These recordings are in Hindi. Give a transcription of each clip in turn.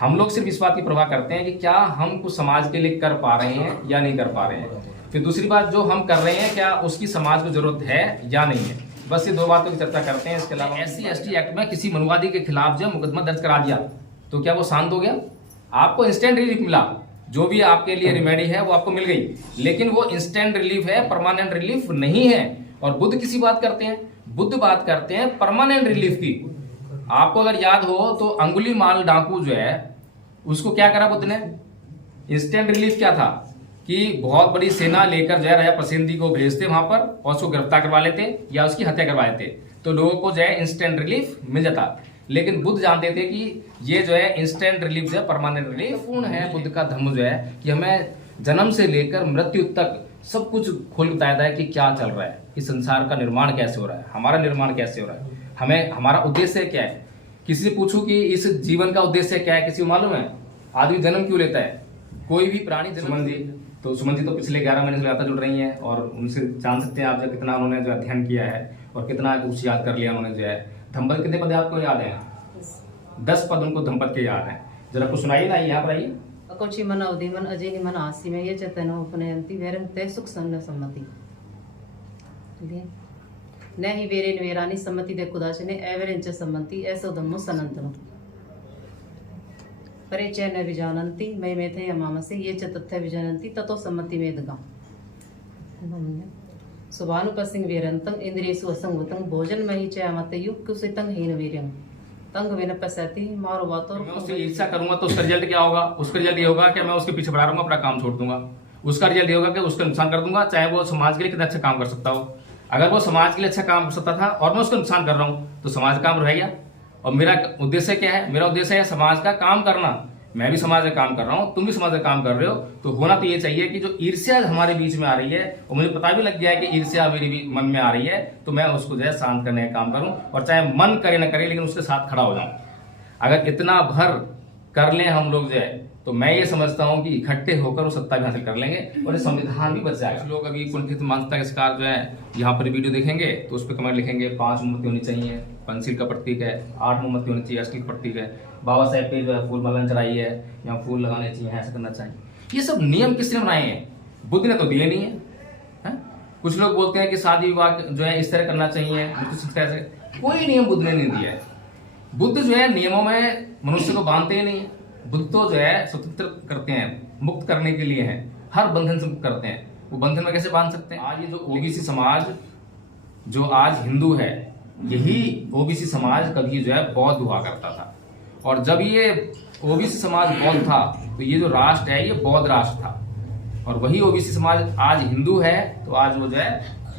हम लोग सिर्फ इस बात की परवाह करते हैं कि क्या हम कुछ समाज के लिए कर पा रहे हैं या नहीं कर पा रहे हैं। फिर दूसरी बात, जो हम कर रहे हैं क्या उसकी समाज को जरूरत है या नहीं है। बस ये दो बातों की चर्चा करते हैं। इसके अलावा SC/ST एक्ट में किसी मनुवादी के खिलाफ जब मुकदमा दर्ज करा दिया तो क्या वो शांत हो गया? आपको इंस्टेंट रिलीफ मिला, जो भी आपके लिए रिमेडी है वो आपको मिल गई, लेकिन वो इंस्टेंट रिलीफ है, परमानेंट रिलीफ नहीं है। और बुद्ध किसी बात करते हैं, बुद्ध बात करते हैं परमानेंट रिलीफ की। आपको अगर याद हो तो अंगुलीमाल डाकू जो है उसको क्या करा बुद्ध ने? इंस्टेंट रिलीफ क्या था कि बहुत बड़ी सेना लेकर जो है राजा प्रसेनजी को भेजते वहां पर और उसको गिरफ्तार करवा लेते या उसकी हत्या करवा लेते, तो लोगों को जो है इंस्टेंट रिलीफ मिल जाता। लेकिन बुद्ध जानते थे कि ये जो है इंस्टेंट रिलीफ जो है परमानेंट रिलीफ पूर्ण है। बुद्ध का धर्म जो है कि हमें जन्म से लेकर मृत्यु तक सब कुछ खोल बताया है कि क्या चल रहा है, इस संसार का निर्माण कैसे हो रहा है, हमारा निर्माण कैसे हो रहा है, हमें हमारा उद्देश्य क्या है। किसी से पूछूं कि इस जीवन का उद्देश्य क्या है, किसी को मालूम है? आदमी जन्म क्यों लेता है? कोई भी प्राणी जन्म। सुमन जी तो पिछले 11 महीने से लगातार जुड़ रही हैं और उनसे जान सकते हैं आप जो कितना उन्होंने जो अध्ययन किया है और कितना कुछ याद कर लिया उन्होंने जो है। धम्पद कितने पद आपको याद है? 10 पद उनको धम्पद के याद है। जरा कुछ सुनाइए ना, यहाँ पर आइए। अकोची मन अवधि मन अजय मन आसी में ये चैतन्य उपनयंती वैरम तय सुख सन्न सम्मति न ही वेरे निवेरानी सम्मति दे कुदाचने एवरेंच सम्मति ऐसो धम्मो सनंतनो परिचय न विजानंती मैं मेथे यमामसे ये च तथ्य विजानंती ततो सम्मति मेदगा सुभानुपसिंग वेरंतं इंद्रियसु असंगतं भोजन महि च अमतयु कुसितं हीन वीर्यं तंग विन पसति मारो बातो। मैं उससे ईर्ष्या करूंगा तो उसका रिजल्ट क्या होगा? उसका रिजल्ट ये होगा कि मैं उसके पीछे बढ़ा रहूंगा, अपना काम छोड़ दूंगा। उसका रिजल्ट ये होगा कि उसका नुकसान कर दूंगा, चाहे वो समाज के लिए कितना अच्छा काम कर सकता हो। अगर वो समाज के लिए अच्छा काम कर सकता था और मैं उसका नुकसान कर रहा हूँ तो समाज का काम रह गया। और मेरा उद्देश्य क्या है? मेरा उद्देश्य है समाज का काम करना। मैं भी समाज का काम कर रहा हूँ, तुम भी समाज का काम कर रहे हो, तो होना तो ये चाहिए कि जो ईर्ष्या हमारे बीच में आ रही है और मुझे पता भी लग गया है कि ईर्ष्या मेरे भी मन में आ रही है, तो मैं उसको जो है शांत करने का काम करूं और चाहे मन करे ना करे लेकिन उसके साथ खड़ा हो जाऊं। अगर इतना भर कर लें हम लोग जो है तो मैं ये समझता हूं कि इकट्ठे होकर वो सत्ता भी हासिल कर लेंगे और संविधान भी बच जाएगा। लोग अभी कुंठित मानसिकता के शिकार जो है यहाँ पर वीडियो देखेंगे तो उस पर कमेंट लिखेंगे 5 मोमबत्ती होनी चाहिए, पंचशील का प्रतीक है, 8 मोमबत्ती होनी चाहिए, अष्टक प्रतीक है, बाबा साहेब पे जो है फूल माला चढ़ाई है, यहाँ फूल लगाने चाहिए, ऐसा करना चाहिए। ये सब नियम किसने बनाए हैं? बुद्ध ने तो दिए नहीं है। कुछ लोग बोलते हैं कि शादी विवाह जो है इस तरह करना चाहिए, कोई नियम बुद्ध ने नहीं दिया है। बुद्ध जो है नियमों में मनुष्य को बांधते ही नहीं है। बुद्ध तो जो है स्वतंत्र करते हैं, मुक्त करने के लिए है, हर बंधन से मुक्त करते हैं। वो बंधन में कैसे बांध सकते हैं? आज ये जो ओबीसी समाज जो आज हिंदू है, यही ओबीसी समाज कभी जो है बौद्ध हुआ करता था। और जब ये ओबीसी समाज बौद्ध था तो ये जो राष्ट्र है ये बौद्ध राष्ट्र था। और वही ओबीसी समाज आज हिंदू है तो आज वो जो है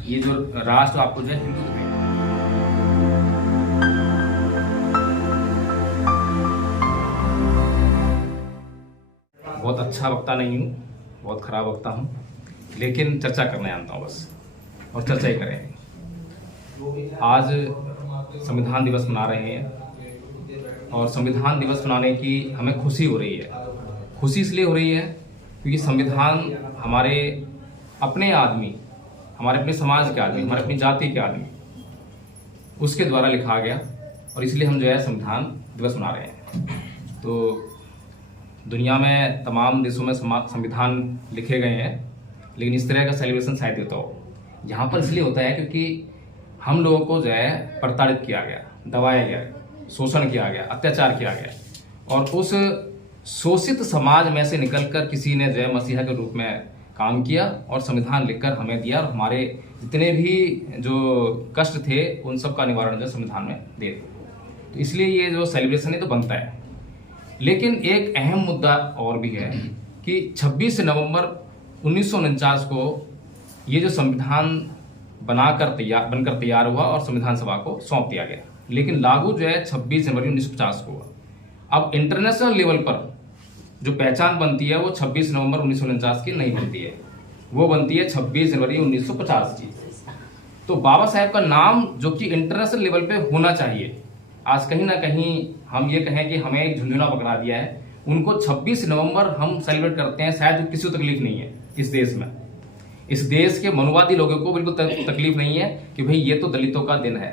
ये जो राष्ट्र आपको जो है हिंदू है। बहुत अच्छा वक्ता नहीं हूँ, बहुत खराब वक्ता हूँ, लेकिन चर्चा करने जानता हूँ बस, और चर्चा ही करेंगे। आज संविधान दिवस मना रहे हैं और संविधान दिवस मनाने की हमें खुशी हो रही है। खुशी इसलिए हो रही है क्योंकि संविधान हमारे अपने आदमी, हमारे अपने समाज के आदमी, हमारे अपनी जाति के आदमी, उसके द्वारा लिखा गया और इसलिए हम जो है संविधान दिवस मना रहे हैं। तो दुनिया में तमाम देशों में संविधान लिखे गए हैं, लेकिन इस तरह का सेलिब्रेशन शायद होता हो। यहाँ पर इसलिए होता है क्योंकि हम लोगों को जो है प्रताड़ित किया गया, दबाया गया, शोषण किया गया, अत्याचार किया गया और उस शोषित समाज में से निकलकर किसी ने जो है मसीहा के रूप में काम किया और संविधान लिखकर हमें दिया और हमारे जितने भी जो कष्ट थे उन सब का निवारण जो संविधान में दे दिया। तो इसलिए ये जो सेलिब्रेशन है तो बनता है। लेकिन एक अहम मुद्दा और भी है कि 26 नवंबर 1949 को ये जो संविधान बनकर तैयार हुआ और संविधान सभा को सौंप दिया गया, लेकिन लागू जो है 26 जनवरी 1950 को हुआ। अब इंटरनेशनल लेवल पर जो पहचान बनती है वो 26 नवंबर 1949 की नहीं बनती है, वो बनती है 26 जनवरी 1950 की। तो बाबा साहेब का नाम जो कि इंटरनेशनल लेवल पे होना चाहिए, आज कहीं ना कहीं हम ये कहें कि हमें एक झुंझुना पकड़ा दिया है। उनको 26 नवंबर हम सेलिब्रेट करते हैं, शायद किसी को तकलीफ नहीं है इस देश में। इस देश के मनुवादी लोगों को बिल्कुल तकलीफ नहीं है कि भाई ये तो दलितों का दिन है।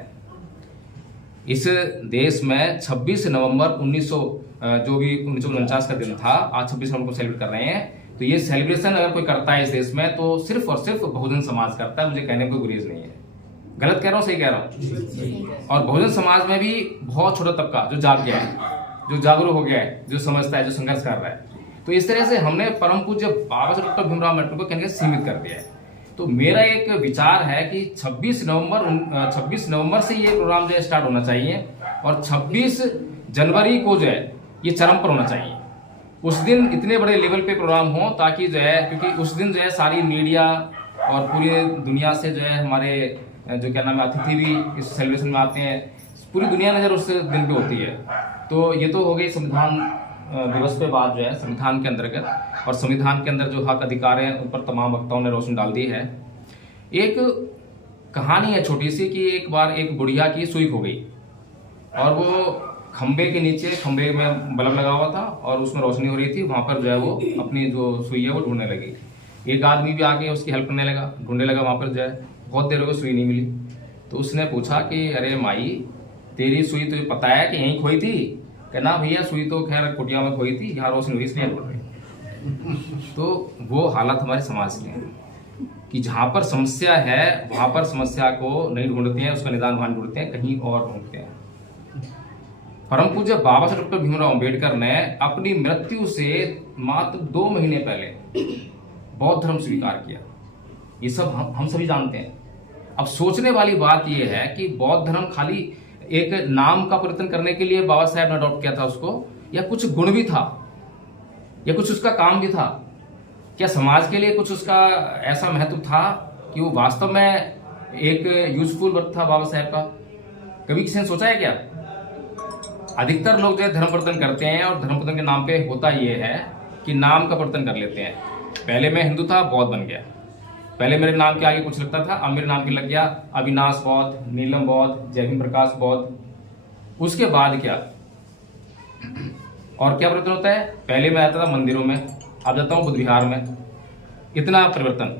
इस देश में 26 नवंबर जो भी 1949 का दिन था, आज 26 नवंबर को सेलिब्रेट कर रहे हैं। तो ये सेलिब्रेशन अगर कोई करता है इस देश में तो सिर्फ और सिर्फ बहुजन समाज करता है। मुझे कहने में कोई गुरेज नहीं है। गलत कह रहा हूँ, सही कह रहा हूँ? और बहुजन समाज में भी बहुत छोटा तबका जो जाग गया है, जो जागरूक हो गया है, जो समझता है, जो संघर्ष कर रहा है। तो इस तरह से हमने परम पूज्य बाबा साहब डॉक्टर भीमराव अम्बेडकर को कहने सीमित कर दिया है। तो मेरा एक विचार है कि 26 नवंबर से ये प्रोग्राम जो है स्टार्ट होना चाहिए और 26 जनवरी को जो है ये चरम पर होना चाहिए। उस दिन इतने बड़े लेवल पे प्रोग्राम हो ताकि जो है, क्योंकि उस दिन जो है सारी मीडिया और पूरी दुनिया से जो है हमारे जो क्या नाम है अतिथि भी इस सेलिब्रेशन में आते हैं। पूरी दुनिया नजर उस दिन पे होती है। तो ये तो हो गई संविधान दिवस पे बात जो है संविधान के अंतर्गत, और संविधान के अंदर जो हक अधिकार हैं उन पर तमाम वक्ताओं ने रोशनी डाल दी है। एक कहानी है छोटी सी कि एक बार एक बुढ़िया की सुई खो गई और वो खंबे के नीचे, खंबे में बल्ब लगा हुआ था और उसमें रोशनी हो रही थी। वहां पर जो है वो अपनी जो सुई है वो ढूंढने लगी। एक आदमी भी आके उसकी हेल्प करने लगा, ढूंढने लगा। वहां पर जो है बहुत देर हो गई, सुई नहीं मिली। तो उसने पूछा कि अरे माई, तेरी सुई तुझे पता है कि यहीं खोई थी? कहना भैया सुई तो खैर कुटिया में खोई थी, यहाँ रोशनी हुई इसलिए ढूंढ रही। तो वो हालत हमारे समाज की है कि जहां पर समस्या है वहां पर समस्या को नहीं ढूंढते हैं, उसका निदान वहां ढूंढते हैं, कहीं और ढूंढते हैं। परम पूज्य बाबा साहब डॉक्टर भीमराव अम्बेडकर ने अपनी मृत्यु से मात्र 2 महीने पहले बौद्ध धर्म स्वीकार किया। ये सब हम सभी जानते हैं। अब सोचने वाली बात यह है कि बौद्ध धर्म खाली एक नाम का परिवर्तन करने के लिए बाबा साहब ने अडॉप्ट किया था उसको, या कुछ गुण भी था, या कुछ उसका काम भी था? क्या समाज के लिए कुछ उसका ऐसा महत्व था कि वो वास्तव में एक यूजफुल वर्क था बाबा साहब का? कभी किसी ने सोचा है क्या? अधिकतर लोग जो है धर्म परिवर्तन करते हैं और धर्म परिवर्तन के नाम पे होता ये है कि नाम का परिवर्तन कर लेते हैं। पहले मैं हिंदू था, बौद्ध बन गया। पहले मेरे नाम के आगे कुछ लगता था, अब मेरे नाम के लग गया अविनाश बौद्ध, नीलम बौद्ध, जयभीम प्रकाश बौद्ध। उसके बाद क्या और क्या परिवर्तन होता है? पहले मैं आता था मंदिरों में, अब जाता हूँ बुद्ध विहार में। इतना परिवर्तन।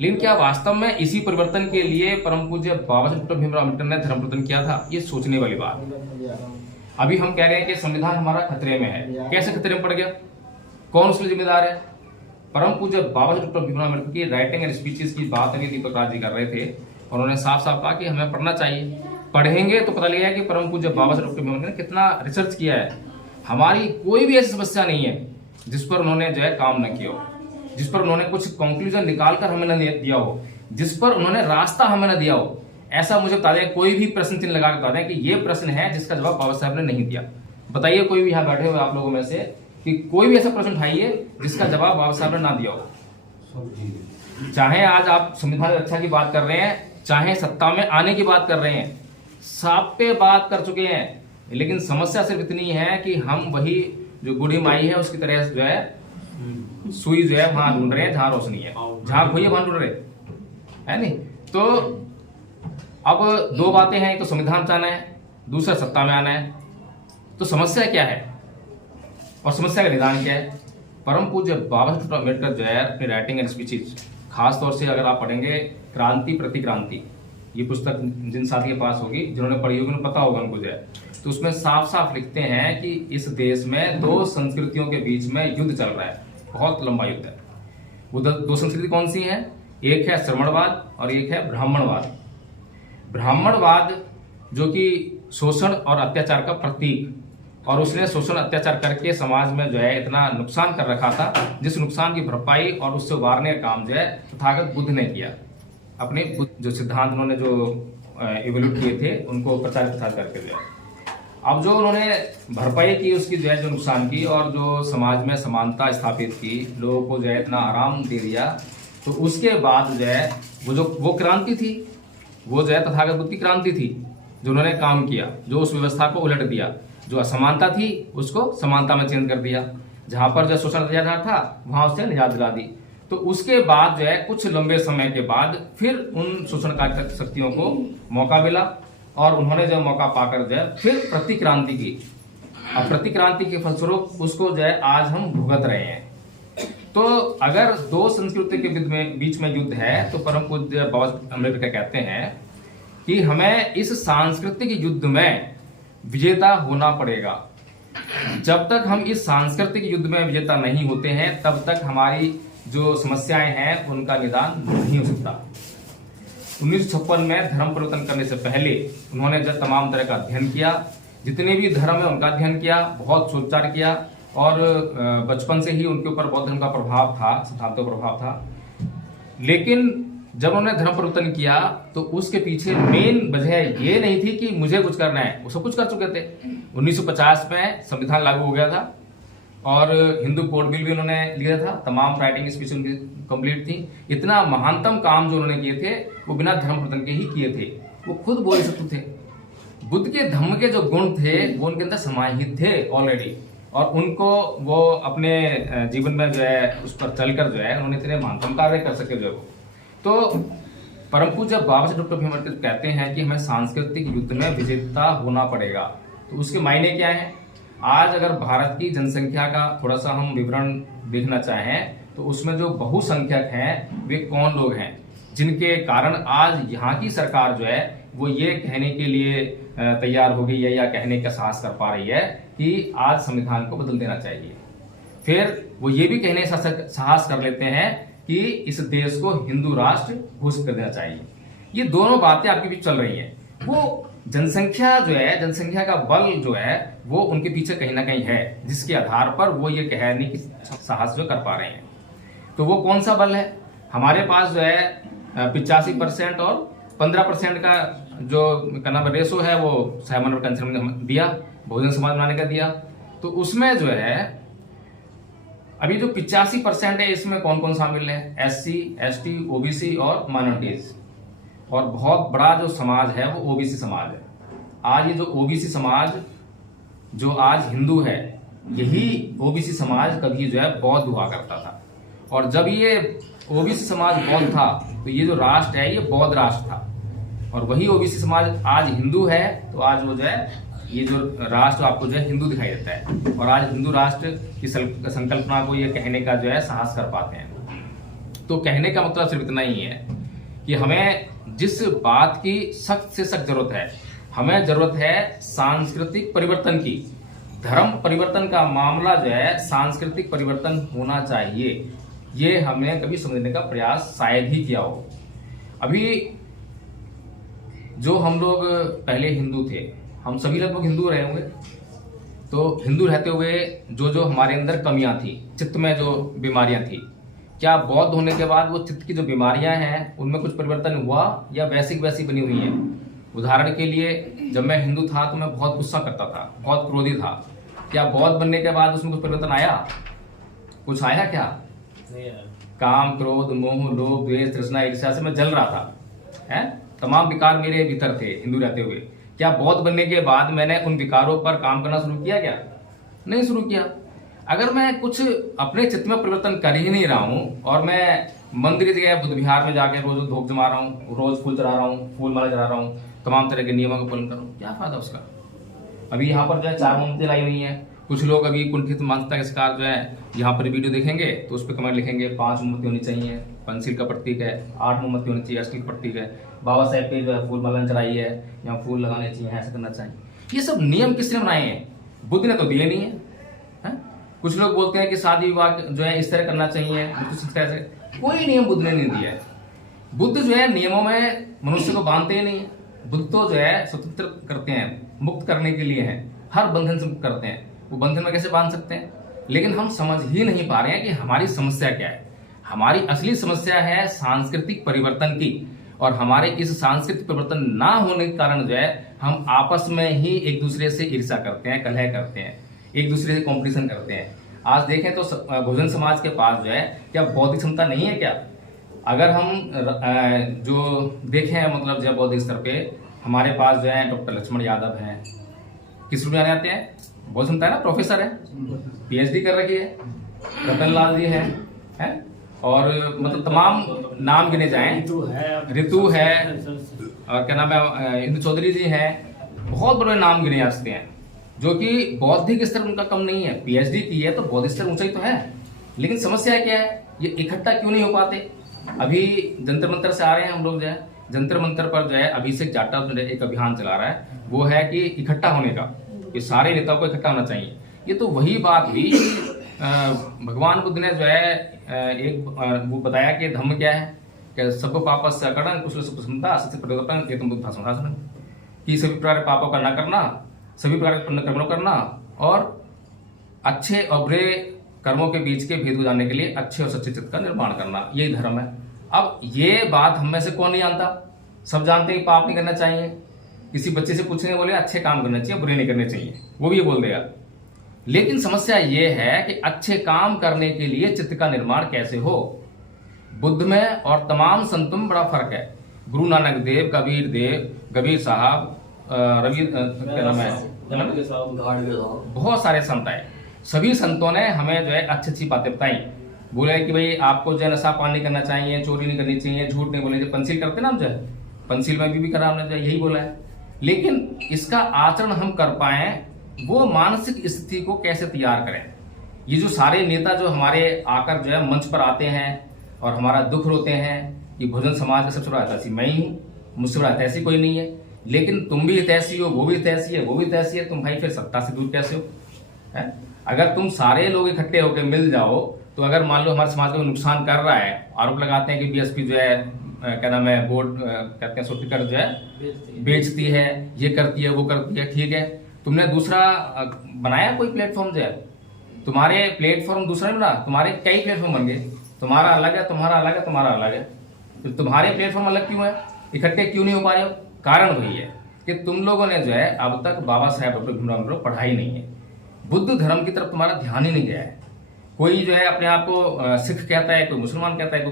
लेकिन क्या वास्तव में इसी परिवर्तन के लिए परम पूज्य बाबा साहब डॉक्टर भीमराव अम्बेडकर ने धर्म परिवर्तन किया था? ये सोचने वाली बात। अभी हम कह रहे हैं कि संविधान हमारा खतरे में है। कैसे खतरे में पड़ गया? कौन उसके जिम्मेदार है? परम पूज्य बाबा साहब डॉक्टर भीमराव अम्बेडकर की राइटिंग एंड स्पीचेस की बात अभी दीपक राज जी कर रहे थे और उन्होंने साफ साफ कहा कि हमें पढ़ना चाहिए। पढ़ेंगे तो पता लगेगा कि परम पूज्य बाबा साहब डॉक्टर भीमराव अम्बेडकर ने कितना रिसर्च किया है। हमारी कोई भी ऐसी समस्या नहीं है जिस पर उन्होंने जो है काम न किया हो, जिस पर उन्होंने कुछ कंक्लूजन निकाल कर हमें न दिया हो, जिस पर उन्होंने रास्ता हमें न दिया हो। ऐसा मुझे बता दें, कोई भी प्रश्न चिन्ह लगा कर बता दें कि ये प्रश्न है जिसका जवाब बाबा साहब ने नहीं दिया। बताइए कोई भी यहाँ बैठे हुए आप लोगों में से कि कोई भी ऐसा प्रश्न उठाइए जिसका जवाब बाबा साहब ने ना दिया हो। चाहे आज आप संविधान रक्षा की बात कर रहे हैं, चाहे सत्ता में आने की बात कर रहे हैं, सब पे बात कर चुके हैं। लेकिन समस्या सिर्फ इतनी है कि हम वही जो बूढ़ी माई है उसकी तरह जो है सुई जो है वहां ढूंढ रहे हैं जहां रोशनी है, जहां खोई है वहां ढूंढ रहे है नहीं। तो अब 2 बातें हैं, एक तो संविधान चाहना है, दूसरा सत्ता में आना है। तो समस्या क्या है और समस्या का निदान क्या है? परम पूज्य बाबा साहब अम्बेडकर जो है अपनी राइटिंग एंड स्पीचेस, खास तौर से अगर आप पढ़ेंगे क्रांति प्रतिक्रांति, ये पुस्तक जिन साथी के पास होगी, जिन्होंने पढ़ी होगी उन्हें पता होगा उनको जो है, तो उसमें साफ साफ लिखते हैं कि इस देश में 2 संस्कृतियों के बीच में युद्ध चल रहा है, बहुत लंबा युद्ध है। वो 2 संस्कृति कौन सी है? एक है श्रमणवाद और एक है ब्राह्मणवाद। ब्राह्मणवाद जो कि शोषण और अत्याचार का प्रतीक, और उसने शोषण अत्याचार करके समाज में जो है इतना नुकसान कर रखा था, जिस नुकसान की भरपाई और उससे उबारने का काम जो है तथागत बुद्ध ने किया। अपने जो सिद्धांत उन्होंने जो इवोल्यूट किए थे उनको प्रचार प्रसार करके जो है, अब जो उन्होंने भरपाई की उसकी जो है जो नुकसान की और जो समाज में समानता स्थापित की, लोगों को जो है इतना आराम दे दिया, तो उसके बाद जो है वो क्रांति थी, वो जो है तथागत बुद्ध की क्रांति थी, जो उन्होंने काम किया, जो उस व्यवस्था को उलट दिया, जो असमानता थी उसको समानता में चेंज कर दिया, जहां पर जो शोषण अत्याचार था वहां उससे निजात दिला दी। तो उसके बाद जो है कुछ लंबे समय के बाद फिर उन शोषणकारी शक्तियों को मौका मिला और उन्होंने जो मौका पाकर जो है फिर प्रतिक्रांति की। अब प्रतिक्रांति के फलस्वरूप उसको जो है आज हम भुगत रहे हैं। तो अगर 2 संस्कृति के बीच में युद्ध है तो परम पूज्य बाबा अम्बेडकर कहते हैं कि हमें इस सांस्कृतिक युद्ध में विजेता होना पड़ेगा। जब तक हम इस सांस्कृतिक युद्ध में विजेता नहीं होते हैं तब तक हमारी जो समस्याएं हैं उनका निदान नहीं हो सकता। 1956 में धर्म परिवर्तन करने से पहले उन्होंने जब तमाम तरह का अध्ययन किया, जितने भी धर्म है उनका अध्ययन किया, बहुत सोचचार किया और बचपन से ही उनके ऊपर बौद्ध धर्म का प्रभाव था, सिद्धांतों का प्रभाव था। लेकिन जब उन्होंने धर्म परिवर्तन किया तो उसके पीछे मेन वजह ये नहीं थी कि मुझे कुछ करना है, वो सब कुछ कर चुके थे। 1950 में संविधान लागू हो गया था और हिंदू कोड बिल भी उन्होंने लिया था, तमाम राइटिंग स्पीच उनकी कंप्लीट थी। इतना महानतम काम जो उन्होंने किए थे वो बिना धर्म परिवर्तन के ही किए थे। वो खुद बोल सकते थे। बुद्ध के धम्म के जो गुण थे वो उनके अंदर समाहित थे ऑलरेडी, और उनको वो अपने जीवन में जो है उस पर चलकर जो है उन्होंने इतने महानतम कार्य कर सके जो। तो परम पूज्य बाबा साहेब डॉक्टर भीमराव अम्बेडकर कहते हैं कि हमें सांस्कृतिक युद्ध में विजेता होना पड़ेगा। तो उसके मायने क्या है? आज अगर भारत की जनसंख्या का थोड़ा सा हम विवरण देखना चाहें तो उसमें जो बहुसंख्यक हैं वे कौन लोग हैं जिनके कारण आज यहाँ की सरकार जो है वो ये कहने के लिए तैयार हो गई है या कहने का साहस कर पा रही है कि आज संविधान को बदल देना चाहिए। फिर वो ये भी कहने साहस कर लेते हैं कि इस देश को हिंदू राष्ट्र घोषित कर देना चाहिए। ये दोनों बातें आपके बीच चल रही हैं। वो जनसंख्या जो है, जनसंख्या का बल जो है वो उनके पीछे कहीं ना कहीं है, जिसके आधार पर वो ये कहने की साहस जो कर पा रहे हैं। तो वो कौन सा बल है? हमारे पास जो है 85% और 15% का जो रेशो है वो साइमन और कंसर्न ने दिया, बहुजन समाज बनाने का दिया। तो उसमें जो है अभी जो 85% है इसमें कौन कौन शामिल है? SC, ST, OBC और माइनॉरिटीज। और बहुत बड़ा जो समाज है वो OBC समाज है। आज ये जो OBC समाज जो आज हिंदू है, यही OBC समाज कभी जो है बौद्ध हुआ करता था। और जब ये OBC समाज बौद्ध था तो ये जो राष्ट्र है ये बौद्ध राष्ट्र था। और वही OBC समाज आज हिंदू है तो आज वो जो है ये जो राष्ट्र आपको जो है हिंदू दिखाई देता है। और आज हिंदू राष्ट्र की संकल्पना को ये कहने का जो है साहस कर पाते हैं। तो कहने का मतलब सिर्फ इतना ही है कि हमें जिस बात की सख्त से सख्त जरूरत है, हमें जरूरत है सांस्कृतिक परिवर्तन की। धर्म परिवर्तन का मामला जो है सांस्कृतिक परिवर्तन होना चाहिए, ये हमने कभी समझने का प्रयास शायद ही किया हो। अभी जो हम लोग पहले हिंदू थे, हम सभी लोग हिंदू रहे होंगे, तो हिंदू रहते हुए जो जो हमारे अंदर कमियां थी, चित्त में जो बीमारियां थी, क्या बौद्ध होने के बाद वो चित्त की जो बीमारियां हैं उनमें कुछ परिवर्तन हुआ या वैसी वैसी बनी हुई है? उदाहरण के लिए जब मैं हिंदू था तो मैं बहुत गुस्सा करता था, बहुत क्रोधी था। क्या बौद्ध बनने के बाद उसमें कुछ परिवर्तन आया? कुछ आया क्या? काम, क्रोध, मोह, लोभ, द्वेष, तृष्णा, ईर्ष्या से मैं जल रहा था, है? तमाम विकार मेरे भीतर थे हिंदू रहते हुए। क्या बौद्ध बनने के बाद मैंने उन विकारों पर काम करना शुरू किया? क्या नहीं शुरू किया। अगर मैं कुछ अपने चित्त में परिवर्तन कर ही नहीं रहा हूं और मैं मंदिर जगह बुद्ध विहार में जाकर रोज धूप जमा रहा हूं, रोज फूल चढ़ा रहा हूं, फूल माला चढ़ा रहा हूं, तमाम तरह के नियमों का पालन कर रहा हूं, क्या फायदा उसका? अभी यहाँ पर जो है 4 मोमबत्ती लाई हुई है। कुछ लोग अभी कुंठित मानसिकता के शिकार जो है यहाँ पर वीडियो देखेंगे तो उस पर कमेंट लिखेंगे 5 मोमबत्ती होनी चाहिए, पंचशील का प्रतीक है, 8 मोमबत्ती होनी चाहिए, अष्टमी का प्रतीक है, बाबा साहेब पे जो है फूल माला चढ़ाई है, यहाँ फूल लगाने चाहिए, ऐसा करना चाहिए। ये सब नियम किसने बनाए हैं? बुद्ध ने तो दिए नहीं है। कुछ लोग बोलते हैं कि शादी विवाह जो है इस तरह करना चाहिए, कोई नियम बुद्ध ने नहीं दिया है। बुद्ध जो है नियमों में मनुष्य को बांधते ही नहीं है। बुद्ध तो जो है स्वतंत्र करते हैं, मुक्त करने के लिए हैं, हर बंधन से मुक्त करते हैं। वो बंधन में कैसे बांध सकते हैं? लेकिन हम समझ ही नहीं पा रहे हैं कि हमारी समस्या क्या है। हमारी असली समस्या है सांस्कृतिक परिवर्तन की, और हमारे इस सांस्कृतिक परिवर्तन ना होने के कारण जो है हम आपस में ही एक दूसरे से ईर्ष्या करते हैं, कलह करते हैं, एक दूसरे से कंपटीशन करते हैं। आज देखें तो बहुजन समाज के पास जो है क्या बौद्धिक क्षमता नहीं है क्या? अगर हम जो देखें मतलब जो बौद्धिक स्तर पे हमारे पास जो है डॉक्टर लक्ष्मण यादव हैं, किस रूप में आते हैं? बहुत क्षमता है ना, प्रोफेसर है, PhD कर रखी है, रतन लाल जी है? और मतलब तमाम नाम गिने जाएं, ऋतु है और क्या नाम है, इंदु चौधरी जी हैं, बहुत बड़े नाम गिने जा सकते हैं जो कि बौद्धिक स्तर उनका कम नहीं है। PhD की है तो बौद्धिक स्तर ऊंचा ही तो है। लेकिन समस्या क्या है? ये इकट्ठा क्यों नहीं हो पाते? अभी जंतर मंतर से आ रहे हैं हम लोग जो है, जंतर मंतर पर जो है अभिषेक जाटव जो एक अभियान चला रहा है, वो है कि इकट्ठा होने का, कि सारे नेताओं को इकट्ठा होना चाहिए। ये तो वही बात हुई कि भगवान बुद्ध ने जो है वो बताया कि धम्म क्या है, कि सब पापस सकड़न कुशल सुखसमता सत्य प्रयोगपन एतम बुद्ध भाषण, कि सभी प्रकार के पापों का न करना, सभी प्रकार के पुण्य कर्मों करना और अच्छे और बुरे कर्मों के बीच के भेद को जानने के लिए अच्छे और सच्चे चित्त का निर्माण करना, यही धर्म है। अब ये बात हम में से कौन नहीं जानता? सब जानते हैं पाप नहीं करना चाहिए। किसी बच्चे से पूछने बोले अच्छे काम करने चाहिए, बुरे नहीं करने चाहिए, वो भी ये बोल देगा। लेकिन समस्या ये है कि अच्छे काम करने के लिए चित्त का निर्माण कैसे हो। बुद्ध में और तमाम संतों में बड़ा फर्क है। गुरु नानक देव, कबीर देव, कबीर साहब, रवि क्या नाम है, बहुत सारे संत आए। सभी संतों ने हमें जो है अच्छी अच्छी बातें बताई। बोले कि भाई आपको जो है नशा पान नहीं करना चाहिए, चोरी नहीं करनी चाहिए, झूठ नहीं बोलना चाहिए। पंसील करते ना हम जो है, पंसील में भी करा हमने, यही बोला है। लेकिन इसका आचरण हम कर पाए, वो मानसिक स्थिति को कैसे तैयार करें। ये जो सारे नेता जो हमारे आकर जो है मंच पर आते हैं और हमारा दुख रोते हैं, ये बहुजन समाज का सबसे बड़ा हितैषी मैं ही हूँ, मुझसे बड़ा हितैषी कोई नहीं है। लेकिन तुम भी हितैषी हो, वो भी हितैषी है, वो भी हितैषी है, तुम भाई फिर सत्ता से दूर कैसे हो? है? अगर तुम सारे लोग इकट्ठे होकर मिल जाओ, तो अगर मान लो हमारे समाज को नुकसान कर रहा है, आरोप लगाते हैं कि बीएसपी जो है क्या नाम है, बोर्ड कहते हैं सोटिकर जो है बेचती है, ये करती है, वो करती है। ठीक है, तुमने दूसरा बनाया कोई प्लेटफॉर्म जो है, तुम्हारे प्लेटफॉर्म दूसरा नहीं बना, तुम्हारे कई प्लेटफॉर्म बन गए। तुम्हारा अलग है, तुम्हारा अलग है, तुम्हारा अलग है। तो तुम्हारे प्लेटफॉर्म अलग क्यों है? इकट्ठे क्यों नहीं हो पा रहे हो? कारण वही है कि तुम लोगों ने जो है अब तक बाबा साहेब डॉक्टर भीमराव अम्बेडकर पढ़ाई नहीं है। बुद्ध धर्म की तरफ तुम्हारा ध्यान ही नहीं गया है। कोई जो है अपने आप को सिख कहता है, कोई मुसलमान कहता है,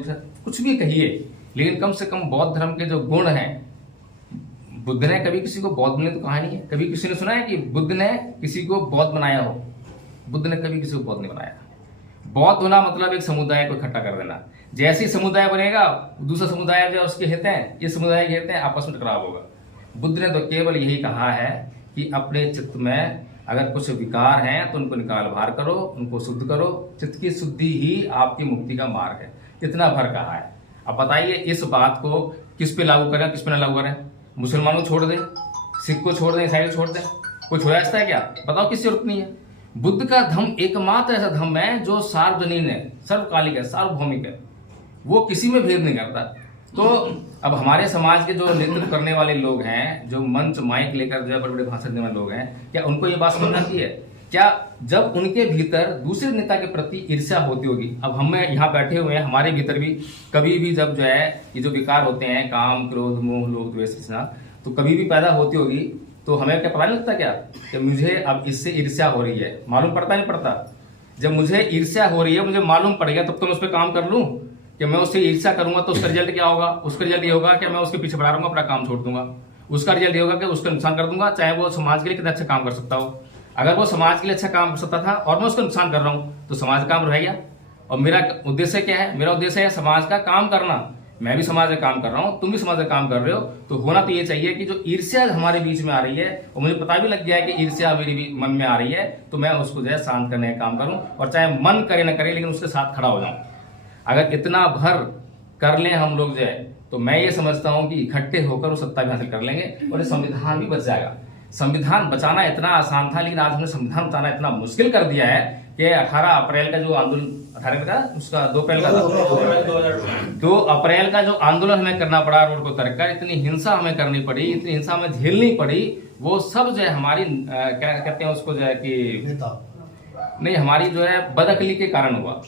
कुछ भी कहिए, लेकिन कम से कम बौद्ध धर्म के जो गुण हैं, बुद्ध ने कभी किसी को बौद्ध बनने तो कहा नहीं है। कभी किसी ने सुना है कि बुद्ध ने किसी को बौद्ध बनाया हो? बुद्ध ने कभी किसी को बौद्ध नहीं बनाया। बौद्ध होना मतलब एक समुदाय को इकट्ठा कर देना। जैसे ही समुदाय बनेगा, दूसरा समुदाय जो उसके हित हैं, ये समुदाय के हित हैं, आपस में टकराव होगा। बुद्ध ने तो केवल यही कहा है कि अपने चित्त में अगर कुछ विकार हैं तो उनको निकाल बाहर करो, उनको शुद्ध करो। चित्त की शुद्धि ही आपकी मुक्ति का मार्ग है। इतना भर कहा है। अब बताइए इस बात को किस पे लागू करें, किस पे ना लागू करें? मुसलमानों को छोड़ दें, सिख को छोड़ दें, ईसाई को छोड़ दें, कोई छोड़ा सकता है क्या? बताओ, किसी जरूरत नहीं है। बुद्ध का धम्म एकमात्र ऐसा धम्म है जो सार्वजनीन है, सर्वकालिक है, सार्वभौमिक है, वो किसी में भेद नहीं करता। तो अब हमारे समाज के जो नेतृत्व करने वाले लोग हैं, जो मंच माइक लेकर जो बड़े बड़े भाषण देने वाले लोग हैं, क्या उनको ये बात समझ आती है? क्या जब उनके भीतर दूसरे नेता के प्रति ईर्ष्या होती होगी? अब हम यहाँ बैठे हुए हैं, हमारे भीतर भी कभी भी जब जो है ये जो विकार होते हैं, काम, क्रोध, मोह, लोभ, द्वेष, तो कभी भी पैदा होती होगी, तो हमें क्या पता नहीं लगता क्या कि मुझे अब इससे ईर्ष्या हो रही है? मालूम पड़ता नहीं पड़ता? जब मुझे ईर्ष्या हो रही है, मुझे मालूम पड़ेगा, तब तो मैं उस पर काम कर लूँ कि मैं उससे ईर्ष्या करूंगा तो उसका रिजल्ट क्या होगा? उसका रिजल्ट ये होगा कि मैं उसके पीछे बढ़ा रहूंगा, अपना काम छोड़ दूंगा। उसका रिजल्ट ये होगा कि उसका नुकसान कर दूंगा, चाहे वो समाज के लिए कितना अच्छा काम कर सकता हो। अगर वो समाज के लिए अच्छा काम कर सकता था और मैं उसका नुकसान कर रहा हूँ, तो समाज का काम रह गया। और मेरा उद्देश्य क्या है? मेरा उद्देश्य है समाज का काम करना। मैं भी समाज का काम कर रहा हूँ, तुम भी समाज का काम कर रहे हो। तो होना तो ये चाहिए कि जो ईर्ष्या हमारे बीच में आ रही है, और मुझे पता भी लग गया है कि ईर्ष्या मेरे भी मन में आ रही है, तो मैं उसको जो है शांत करने का काम करूँ, और चाहे मन करे न करे लेकिन उसके साथ खड़ा हो जाऊँ। अगर इतना भर कर लें हम लोग जो है, तो मैं ये समझता हूं कि इकट्ठे होकर वो सत्ता भी हासिल कर लेंगे और ये संविधान भी बच जाएगा। संविधान बचाना इतना आसान था, लेकिन आज हमने संविधान बचाना इतना मुश्किल कर दिया है कि 18 अप्रैल का जो आंदोलन, 18 का उसका 2 अप्रैल का 2 अप्रैल का जो आंदोलन हमें करना पड़ा, रोड को उतर कर, इतनी हिंसा हमें करनी पड़ी, इतनी हिंसा हमें झेलनी पड़ी, वो सब जो है हमारी क्या कहते हैं उसको जो है कि नहीं, हमारी जो है बदअकली के कारण हुआ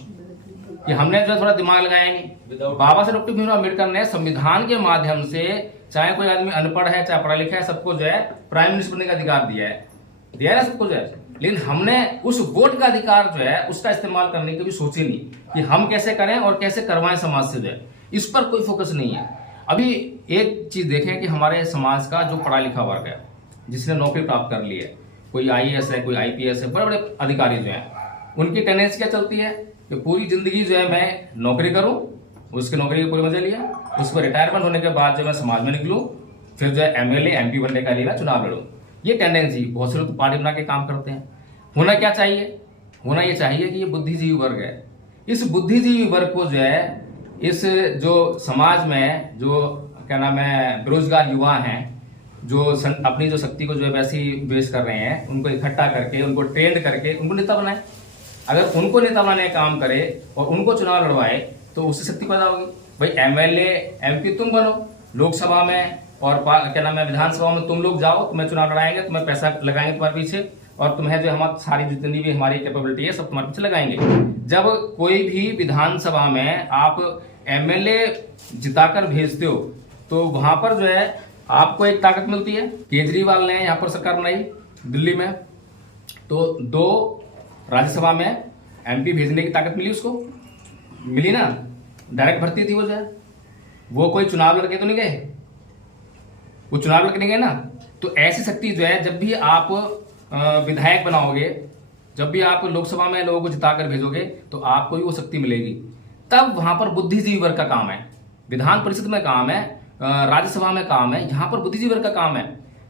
कि हमने जो थोड़ा दिमाग लगाया नहीं। बाबा साहब डॉक्टर भीमराव अम्बेडकर ने संविधान के माध्यम से, चाहे कोई आदमी अनपढ़ है चाहे पढ़ा लिखा है, सबको जो है प्राइम मिनिस्टर बनने का अधिकार दिया है ना सबको जो है। लेकिन हमने उस वोट का अधिकार जो है उसका इस्तेमाल करने की भी सोची नहीं कि हम कैसे करें और कैसे करवाएं समाज से जो है, इस पर कोई फोकस नहीं है। अभी एक चीज देखें कि हमारे समाज का जो पढ़ा लिखा वर्ग है, जिसने नौकरी प्राप्त कर ली है, कोई IAS है, कोई IPS है, बड़े बड़े अधिकारी जो है, उनकी टेंडेंसी क्या चलती है कि पूरी जिंदगी जो है मैं नौकरी करूं, उसकी नौकरी के पूरे मजे लिया, उस पर रिटायरमेंट होने के बाद जो मैं समाज में निकलूं, फिर जो है MLA MP बनने का लिए मैं चुनाव लड़ूं। ये टेंडेंसी बहुत से लोग तो पार्टी बना के काम करते हैं। होना क्या चाहिए? होना ये चाहिए कि ये बुद्धिजीवी वर्ग है, इस बुद्धिजीवी वर्ग को जो है, इस जो समाज में जो क्या नाम है बेरोजगार युवा हैं, अपनी जो शक्ति को जो है वैसी वेस्ट कर रहे हैं, उनको इकट्ठा करके, उनको ट्रेंड करके उनको नेता बनाए। अगर उनको नेता बनाने का काम करे और उनको चुनाव लड़वाए तो उससे शक्ति पैदा होगी। भाई एमएलए एमपी तुम बनो लोकसभा में, और क्या नाम है विधानसभा में तुम लोग जाओ, तुम्हें चुनाव लड़ाएंगे, तुम्हें पैसा लगाएंगे तुम्हारे पीछे, और तुम्हें जो हमारी सारी जितनी भी हमारी कैपेबिलिटी है सब तुम्हारे पीछे लगाएंगे। जब कोई भी विधानसभा में आप एमएलए जिताकर भेजते हो तो वहां पर जो है आपको एक ताकत मिलती है। केजरीवाल ने यहाँ पर सरकार बनाई दिल्ली में, तो 2 राज्यसभा में एमपी भेजने की ताकत मिली, उसको मिली ना, डायरेक्ट भर्ती थी वो जो है। वो कोई चुनाव लड़के तो नहीं गए, वो चुनाव लड़के नहीं गए ना। तो ऐसी शक्ति जो है, जब भी आप विधायक बनाओगे, जब भी आप लोकसभा में लोगों को जिताकर भेजोगे तो आपको भी वो शक्ति मिलेगी। तब वहां पर बुद्धिजीवी वर्ग का काम है, विधान परिषद में काम है, राज्यसभा में काम है, यहाँ पर बुद्धिजीवी वर्ग का काम है।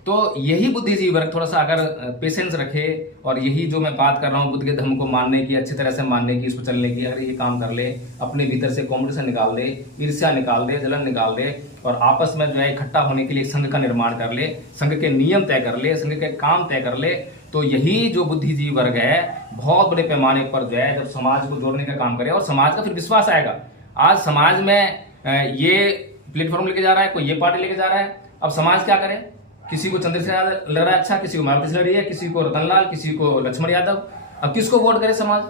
तो यही बुद्धिजीवी वर्ग थोड़ा सा अगर पेशेंस रखे और यही जो मैं बात कर रहा हूँ बुद्ध के धर्म को मानने की, अच्छी तरह से मानने की, इस पर चलने की, अगर ये काम कर ले, अपने भीतर से कॉम्पिटिशन निकाल दे, ईर्ष्या निकाल दे, जलन निकाल दे, और आपस में जो है इकट्ठा होने के लिए संघ का निर्माण कर ले, संघ के नियम तय कर ले, संघ के काम तय कर ले, तो यही जो बुद्धिजीवी वर्ग है बहुत बड़े पैमाने पर जो है जब समाज को जोड़ने का काम करे और समाज का फिर विश्वास आएगा। आज समाज में ये प्लेटफॉर्म लेके जा रहा है, कोई ये पार्टी लेके जा रहा है, अब समाज क्या करे? किसी को चंद्रशेखर लग रहा है अच्छा, किसी को मायावती से लड़ रही है, किसी को रतनलाल, किसी को लक्ष्मण यादव। अब किसको वोट करे समाज?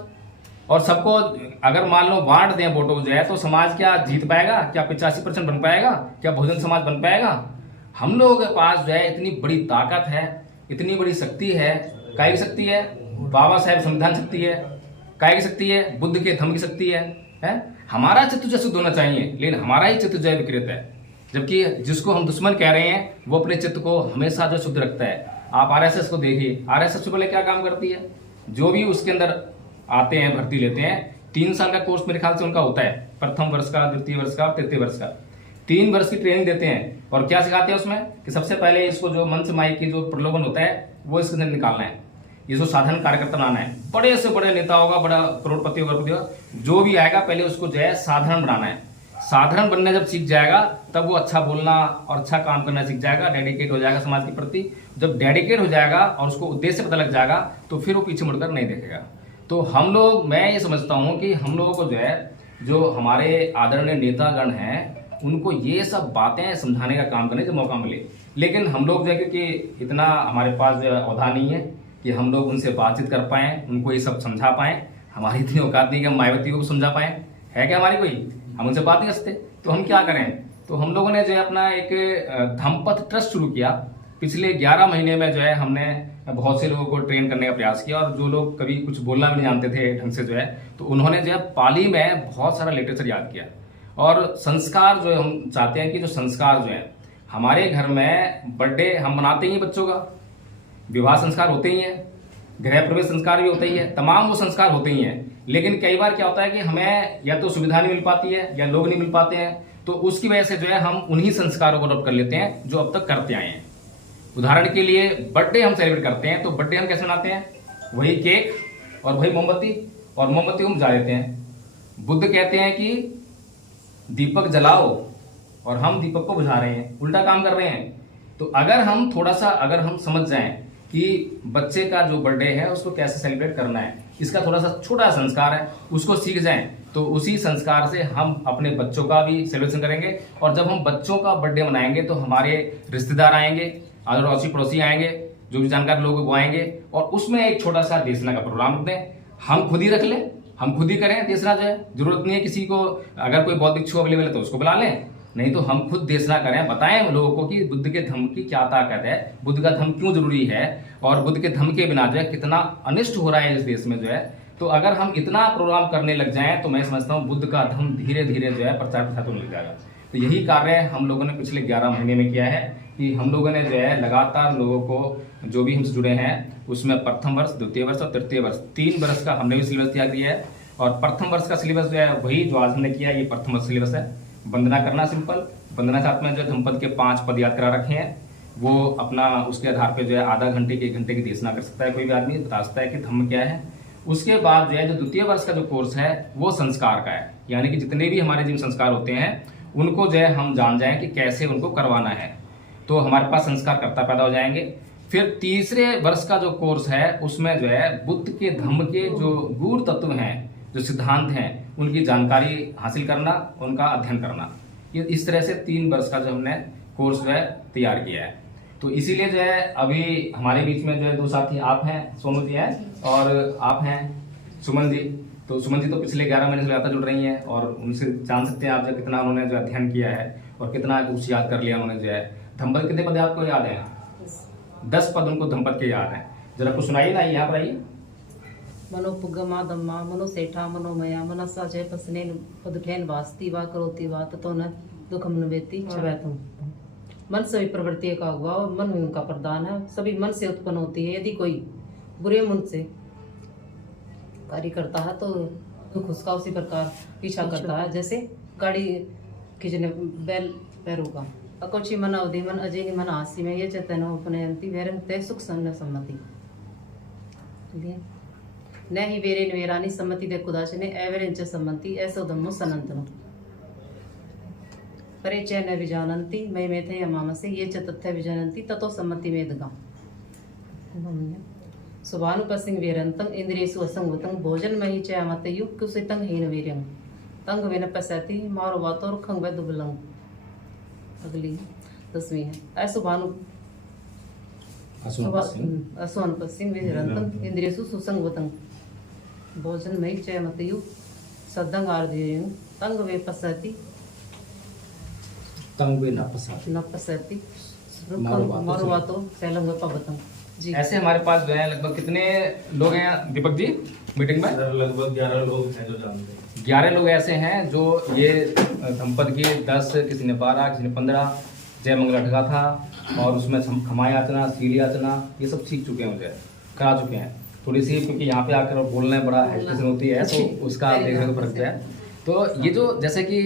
और सबको अगर मान लो बांट दें वोटों जो है तो समाज क्या जीत पाएगा? क्या 85% बन पाएगा? क्या बहुजन समाज बन पाएगा? हम लोगों के पास जो है इतनी बड़ी ताकत है, इतनी बड़ी शक्ति है। काय की शक्ति है? बाबा साहेब संविधान शक्ति है। काय की शक्ति है? बुद्ध के धम्म की शक्ति है? हमारा चित्त जो शुद्ध होना चाहिए, लेकिन हमारा ही चित्त जो है विकृत है। जबकि जिसको हम दुश्मन कह रहे हैं वो अपने चित्त को हमेशा जो शुद्ध रखता है। आप आरएसएस को देखिए, आरएसएस सबसे पहले क्या काम करती है? जो भी उसके अंदर आते हैं, भर्ती लेते हैं, 3 साल का कोर्स मेरे ख्याल से उनका होता है, प्रथम वर्ष का, द्वितीय वर्ष का, तृतीय वर्ष का, 3 वर्ष की ट्रेनिंग देते हैं। और क्या सिखाते हैं उसमें कि सबसे पहले इसको जो मंच माइक की जो प्रलोभन होता है वो इसके अंदर निकालना है, ये जो साधारण कार्यकर्ता बनाना है। बड़े से बड़े नेता होगा, बड़ा करोड़पति होगा, जो भी आएगा पहले उसको जो है साधारण बनाना है। साधारण बनना जब सीख जाएगा तब वो अच्छा बोलना और अच्छा काम करना सीख जाएगा, डेडिकेट हो जाएगा समाज के प्रति। जब डेडिकेट हो जाएगा और उसको उद्देश्य पता लग जाएगा तो फिर वो पीछे मुड़कर नहीं देखेगा। तो हम लोग, मैं ये समझता हूँ कि हम लोगों को जो है, जो हमारे आदरणीय नेतागण हैं, उनको ये सब बातें समझाने का काम करने का मौका मिले। लेकिन हम लोग जो है, क्योंकि इतना हमारे पास औधा नहीं है कि हम लोग उनसे बातचीत कर पाएँ, उनको ये सब समझा पाएँ। हमारी इतनी औकात नहीं कि हम मायावती को समझा पाएँ, है क्या हमारी कोई? हम उनसे बात नहीं कर सकते। तो हम क्या करें? तो हम लोगों ने जो है अपना एक धम्मपथ ट्रस्ट शुरू किया। पिछले 11 महीने में जो है हमने बहुत से लोगों को ट्रेन करने का प्रयास किया, और जो लोग कभी कुछ बोलना भी नहीं जानते थे ढंग से जो है, तो उन्होंने जो है पाली में बहुत सारा लिटरेचर याद किया। और संस्कार जो है, हम चाहते हैं कि जो संस्कार जो है हमारे घर में, बर्थडे हम मनाते ही बच्चों का, विवाह संस्कार होते ही हैं, गृह प्रवेश संस्कार भी होते ही है, तमाम वो संस्कार होते ही हैं। लेकिन कई बार क्या होता है कि हमें या तो सुविधा नहीं मिल पाती है या लोग नहीं मिल पाते हैं, तो उसकी वजह से जो है हम उन्हीं संस्कारों को अडॉप्ट कर लेते हैं जो अब तक करते आए हैं। उदाहरण के लिए बर्थडे हम सेलिब्रेट करते हैं, तो बर्थडे हम कैसे मनाते हैं? वही केक और वही मोमबत्ती, और मोमबत्ती हम बुझा देते हैं। बुद्ध कहते हैं कि दीपक जलाओ, और हम दीपक को बुझा रहे हैं, उल्टा काम कर रहे हैं। तो अगर हम थोड़ा सा अगर हम समझ जाएं कि बच्चे का जो बर्थडे है उसको कैसे सेलिब्रेट करना है, इसका थोड़ा सा छोटा संस्कार है, उसको सीख जाएं, तो उसी संस्कार से हम अपने बच्चों का भी सेलिब्रेशन करेंगे। और जब हम बच्चों का बर्थडे मनाएंगे तो हमारे रिश्तेदार आएंगे, अड़ोसी पड़ोसी आएंगे, जो भी जानकार लोग वो आएंगे, और उसमें एक छोटा सा देशना का प्रोग्राम रखते हैं। हम खुद ही रख लें, हम खुद ही करें देशना जो है, जरूरत नहीं है किसी को, अगर कोई बौद्धिक छू अवेलेबल है तो उसको बुला लें, नहीं तो हम खुद देशना करें, बताएं लोगों को कि बुद्ध के धम्म की क्या ताकत है, बुद्ध का धम्म क्यों जरूरी है, और बुद्ध के धम्म के बिना जो है कितना अनिष्ट हो रहा है इस देश में जो है। तो अगर हम इतना प्रोग्राम करने लग जाएं तो मैं समझता हूँ बुद्ध का धम्म धीरे धीरे जो है प्रचार प्रसार होने लग जाएगा। तो यही कार्य हम लोगों ने पिछले 11 महीने में किया है कि हम लोगों ने जो है लगातार लोगों को, जो भी हमसे जुड़े हैं, उसमें प्रथम वर्ष, द्वितीय वर्ष और तृतीय वर्ष, 3 वर्ष का हमने भी सिलेबस तैयार किया है। और प्रथम वर्ष का सिलेबस जो है वही जो आज हमने किया, ये प्रथम वर्ष सिलेबस है। वंदना करना सिंपल, वंदना साथ में जो धम्मपद के 5 पद याद करा रखे हैं, वो अपना उसके आधार पे जो है आधा घंटे के 1 घंटे की देशना कर सकता है, कोई भी आदमी बता सकता है कि धम्म क्या है। उसके बाद जो है जो द्वितीय वर्ष का जो कोर्स है वो संस्कार का है, यानी कि जितने भी हमारे जीवन संस्कार होते हैं उनको जो है हम जान जाएं कि कैसे उनको करवाना है। तो हमारे पास संस्कारकर्ता पैदा हो जाएंगे। फिर तीसरे वर्ष का जो कोर्स है उसमें जो है बुद्ध के धम्म के जो गूढ़ तत्व हैं, जो सिद्धांत हैं, उनकी जानकारी हासिल करना, उनका अध्ययन करना। ये इस तरह से 3 वर्ष का जो हमने कोर्स जो है तैयार किया है। तो इसीलिए जो है अभी हमारे बीच में जो है 2 साथी आप हैं, सोनू जी हैं और आप हैं सुमन जी। तो सुमन जी तो पिछले 11 महीने से लगातार जुड़ रही हैं और उनसे जान सकते हैं आप जो कितना उन्होंने जो अध्ययन किया है और कितना कुछ याद कर लिया उन्होंने जो है। धम्पद कितने पद आपको याद है? 10 पद उनको धम्पद के याद हैं। जरा कुछ सुनाइए ना, यहाँ पर आइए। मनोपुगमा दम्मा मनोसेठा मनोमया मनसा जय पसनेन पदुठेन वास्ति वा करोति वा ततो न दुखम नवेति छवैतम। मन सभी प्रवृत्ति का हुआ और मन में उनका प्रदान है, सभी मन से उत्पन्न होती है। यदि कोई बुरे मन से कार्य करता है तो दुख उसका उसी प्रकार पीछा करता है, जैसे गाड़ी खींचने बैल पैरों का। अकोची मन अवधि मन अजय मन आसी में ये चेतन उपनयंती वैरंग तय सुख सन्न सम्मति न ही वेरेन वेरानी सम्मति दे कुदाचने एवरेंच सम्मति ऐसो धम्मो सनंतनो परिचय न विजानंती मय मेथे यमामसे ये च तथ्य विजानंती ततो सम्मति मेदगा। सुभानुपसिंग वेरंतं इंद्रियसु असंगतं भोजन मही च अमतयु कुसितं हीन वीर्यं तंग वेन पसैति मारो वातोर खंग वे दुबलंग। अगली 10वीं है असुभानु असुभानुपसिंग वेरंतं इंद्रियसु सुसंगवतं भोजन मही च अमतयु सदंग आर्धयं तंग वे पसैति तंग वे न पसैति मारो वातो सैलंग पवतं। जी ऐसे हमारे पास जो है लगभग कितने लोग हैं दीपक जी मीटिंग में? लगभग 11 लोग हैं जो जानते हैं। 11 लोग ऐसे हैं जो ये धम्पद के 10, किसी ने 12, किसी ने 15 जय मंगल अटका था और उसमें खमाई याचना, सीली याचना ये सब सीख चुके हैं, मुझे करा चुके हैं। थोड़ी सी क्योंकि यहाँ पे आकर बोलना बड़ा हेजिटेशन होती है तो उसका देखने को फर्क है। तो ये जो जैसे कि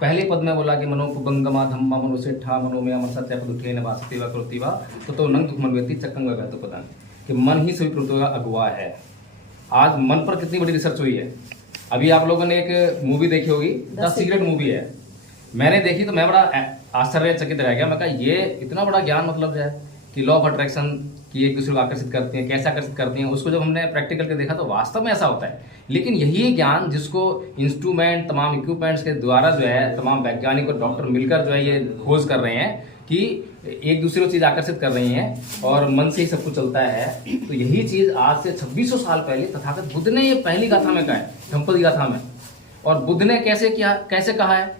पहले पद में बोला कि मनोपुगंगमा धम्मा मनोसेठा मनोमया मन सत्य पदुठेन वासति वा करोति वा तो नंग दुख मनवेति चक्कंग व गत पदन कि मन ही सभी प्रवृत्तियों का अगुवा है। आज मन पर कितनी बड़ी रिसर्च हुई है। अभी आप लोगों ने एक मूवी देखी होगी, द सीक्रेट मूवी है, मैंने देखी तो मैं बड़ा आश्चर्यचकित रह गया। मैं कहा ये इतना बड़ा ज्ञान मतलब है कि लॉ ऑफ अट्रैक्शन की एक दूसरे को आकर्षित करती हैं, कैसे आकर्षित करती हैं, उसको जब हमने प्रैक्टिकल के देखा तो वास्तव में ऐसा होता है। लेकिन यही ज्ञान जिसको इंस्ट्रूमेंट तमाम इक्विपमेंट्स के द्वारा जो है तमाम वैज्ञानिक और डॉक्टर मिलकर जो है ये खोज कर रहे हैं कि एक दूसरे को चीज़ आकर्षित कर रही हैं और मन से ही सब कुछ चलता है। तो यही चीज़ आज से 2600 साल पहले तथागत बुद्ध ने ये पहली गाथा में कहा है, धम्पद गाथा में। और बुद्ध ने कैसे किया, कैसे कहा है,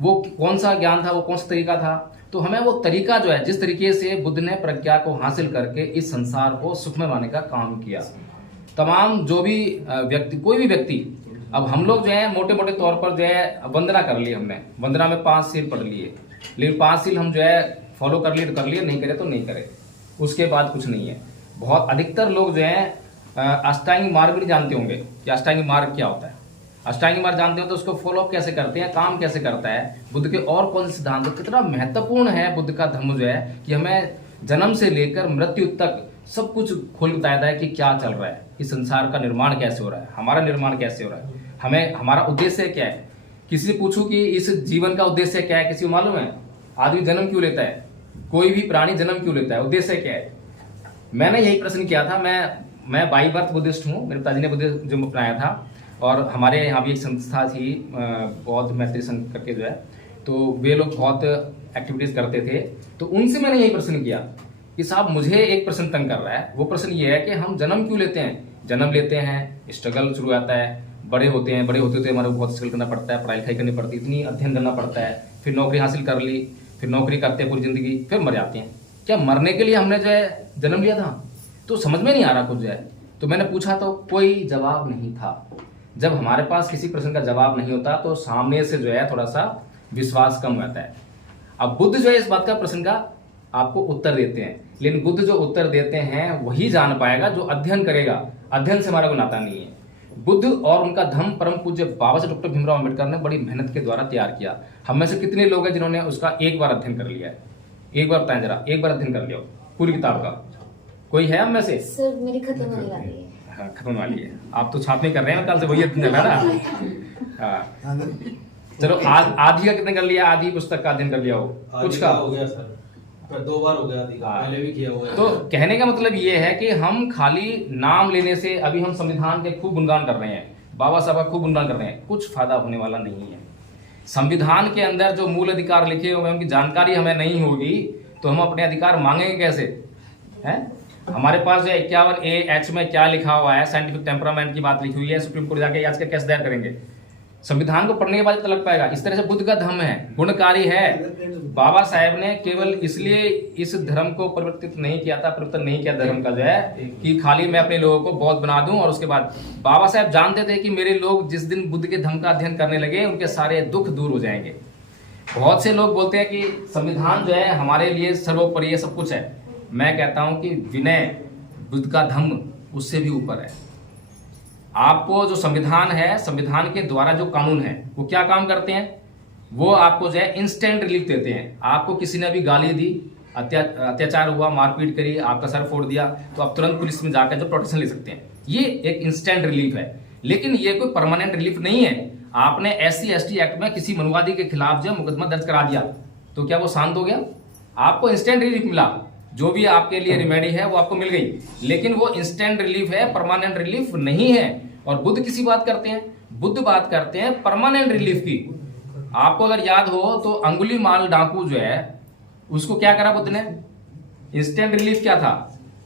वो कौन सा ज्ञान था, वो कौन सा तरीका था। तो हमें वो तरीका जो है, जिस तरीके से बुद्ध ने प्रज्ञा को हासिल करके इस संसार को सुखमय बनाने का काम किया, तमाम जो भी व्यक्ति, कोई भी व्यक्ति, अब हम लोग जो है मोटे मोटे तौर पर जो है वंदना कर ली, हमने वंदना में 5 सील पढ़ लिए, लेकिन 5 सील हम जो है फॉलो कर लिए तो कर लिए, नहीं करे तो नहीं करे, उसके बाद कुछ नहीं है। बहुत अधिकतर लोग जो है अष्टांगिक मार्ग भी नहीं जानते होंगे कि अष्टांगिक मार्ग क्या होता है। अष्टांगिक मार्ग जानते हो तो उसको फॉलो कैसे करते हैं, काम कैसे करता है, बुद्ध के और कौन से सिद्धांत, कितना महत्वपूर्ण है बुद्ध का धर्म जो है कि हमें जन्म से लेकर मृत्यु तक सब कुछ खोल बताया है कि क्या चल रहा है, इस संसार का निर्माण कैसे हो रहा है, हमारा निर्माण कैसे हो रहा है, हमें हमारा उद्देश्य क्या है। किसी से पूछूं कि इस जीवन का उद्देश्य क्या है, किसी को मालूम है? आदमी जन्म क्यों लेता है, कोई भी प्राणी जन्म क्यों लेता है, उद्देश्य क्या है? मैंने यही प्रश्न किया था। मैं बाई बर्थ बुद्धिस्ट हूँ, मेरे पिताजी ने बुद्धिज्म अपनाया था और हमारे यहाँ भी एक संस्था थी बौद्ध मैत्री संघ करके जो है, तो वे लोग बहुत एक्टिविटीज करते थे। तो उनसे मैंने यही प्रश्न किया कि साहब मुझे एक प्रश्न तंग कर रहा है। वो प्रश्न ये है कि हम जन्म क्यों लेते हैं? जन्म लेते हैं, स्ट्रगल शुरू आता है, बड़े होते हैं, बड़े होते हमारे को बहुत स्ट्रगल करना पड़ता है, पढ़ाई लिखाई करनी पड़ती है, इतनी अध्ययन करना पड़ता है, फिर नौकरी हासिल कर ली, फिर नौकरी करते हैं पूरी जिंदगी, फिर मर जाते हैं। क्या मरने के लिए हमने जो है जन्म लिया था? तो समझ में नहीं आ रहा कुछ जो है। तो मैंने पूछा तो कोई जवाब नहीं था। जब हमारे पास किसी प्रश्न का जवाब नहीं होता तो सामने से जो है थोड़ा सा विश्वास कम होता है। अब बुद्ध जो है इस बात का प्रश्न का आपको उत्तर देते हैं, लेकिन बुद्ध जो उत्तर देते हैं वही जान पाएगा जो अध्ययन करेगा। अध्ययन से हमारा कोई नाता नहीं है। बुद्ध और उनका धम्म परम पूज्य बाबा साहब डॉक्टर भीमराव अम्बेडकर ने बड़ी मेहनत के द्वारा तैयार किया। हम में से कितने लोग हैं जिन्होंने उसका एक बार अध्ययन कर लिया है? एक बार बताएं जरा, एक बार अध्ययन कर लिया पूरी किताब का? कोई है हम में से? सर मेरी खत्म होने वाली है। हाँ, खत्म वाली है। आप तो छापे कर रहे हैं कल से, वही अध्ययन है ना। हाँ चलो, आधी का कितने कर लिया? आधी पुस्तक का अध्ययन कर लिया हो? कुछ का हो गया सर। पर 2 बार हो गया अधिकार, हाँ। पहले भी किया हुआ है। तो कहने का मतलब ये है कि हम खाली नाम लेने से, अभी हम संविधान के खूब गुणगान कर रहे हैं, बाबा साहब का खूब गुणगान कर रहे हैं, कुछ फायदा होने वाला नहीं है। संविधान के अंदर जो मूल अधिकार लिखे हुए हैं उनकी जानकारी हमें नहीं होगी तो हम अपने अधिकार मांगेंगे कैसे? हैं? हमारे पास जो 51A(H) में क्या लिखा हुआ है, साइंटिफिक टेम्परामेंट की बात लिखी हुई है, सुप्रीम कोर्ट जाके आज का केस दायर करेंगे। संविधान को पढ़ने के बाद पता लग पाएगा। इस तरह से बुद्ध का धम्म है, गुणकारी है। बाबा साहेब ने केवल इसलिए इस धर्म को परिवर्तित नहीं किया था, परिवर्तन नहीं किया धर्म का जो है कि खाली मैं अपने लोगों को बौद्ध बना दूं, और उसके बाद बाबा साहेब जानते थे कि मेरे लोग जिस दिन बुद्ध के धम्म का अध्ययन करने लगे उनके सारे दुख दूर हो जाएंगे। बहुत से लोग बोलते हैं कि संविधान जो है हमारे लिए सर्वोपरि सब कुछ है। मैं कहता हूं कि विनय बुद्ध का धम्म उससे भी ऊपर है। आपको जो संविधान है, संविधान के द्वारा जो कानून है वो क्या काम करते हैं? वो आपको जो है इंस्टेंट रिलीफ देते हैं। आपको किसी ने अभी गाली दी, अत्याचार हुआ, मारपीट करी, आपका सर फोड़ दिया, तो आप तुरंत पुलिस में जाकर जो प्रोटेक्शन ले सकते हैं। ये एक इंस्टेंट रिलीफ है, लेकिन ये कोई परमानेंट रिलीफ नहीं है। आपने SC/ST एक्ट में किसी मनुवादी के खिलाफ जो मुकदमा दर्ज करा दिया तो क्या वो शांत हो गया? आपको इंस्टेंट रिलीफ मिला, जो भी आपके लिए रेमेडी है वो आपको मिल गई, लेकिन वो इंस्टेंट रिलीफ है, परमानेंट रिलीफ नहीं है। और बुद्ध किसी बात करते हैं, बुद्ध बात करते हैं परमानेंट रिलीफ की। आपको अगर याद हो तो अंगुलीमाल डाकू जो है उसको क्या करा बुद्ध ने? इंस्टेंट रिलीफ क्या था